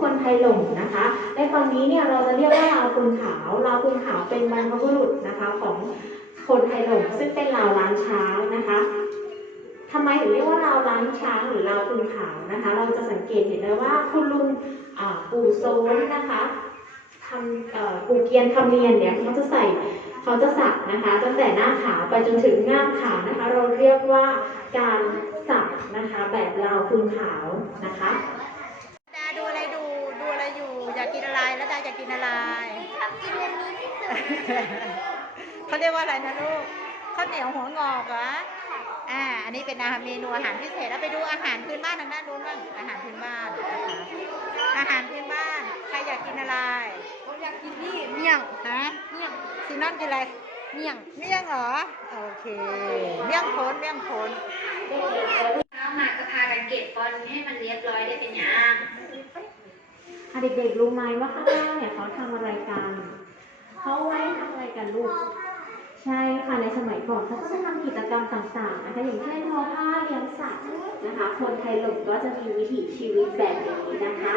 คนไทยหลงนะคะในตอนนี้เนี่ยเราจะเรียกว่าลาวปุนขาวลาวปุนขาวเป็นบรรพบุรุษนะคะของคนไทยหลงซึ่งเป็นลาวล้านช้างนะคะทำไมถึงเรียกว่าลาวล้านช้างหรือลาวปุนขาวนะคะ เราจะสังเกตเห็นได้ว่าคุณลุงอ่าปู่โซนนะคะทำเอ่อปู่เกียนทำเนียนเนี่ยเขาจะใส่เขาจะสักนะคะตั้งแต่หน้าขาวไปจนถึงง่ามขาวนะคะ เราเรียกว่าการสัก นะคะ แบบลาวปุนขาวนะคะดาดูอะไรดูดูอะไรอยู่ อยากกินอะไรแล้วดาอยากกินอะไรชอบกินอันนี้ที่สุดเขาเรียกว่าอะไรนะลูกข้าวเหนียวหัวงอกเหรออ่า อันนี้เป็นอาหารเมนูอาหารพิเศษแล้วไปดูอาหารพื้นบ้านทางด้านนู้นบ้างอาหารพื้นบ้านนะคะอาหารพื้นบ้านใครอยากกินอะไรผมอยากกินนี่เมี่ยงฮะเมี่ยงซีนอนกินอะไรเมี่ยงเมี่ยงเหรอโอเคเมี่ยงโคนเมี่ยงโคนน้องหมากก็พา กันให้มันเรียบร้อยได้เป็นอย่างอะเด็กๆรู้ไหมว่าข้างล่างเนี่ยเขาทำอะไรกัน เขาไว้ทำอะไรกันลูก ใช่ค่ะในสมัยก่อนเขาก็จะทำกิจกรรมต่างๆนะคะอย่างเช่นทอผ้าเลี้ยงสัตว์นะคะ คนไทยหลงก็จะมีวิถีชีวิตแบบนี้นะคะ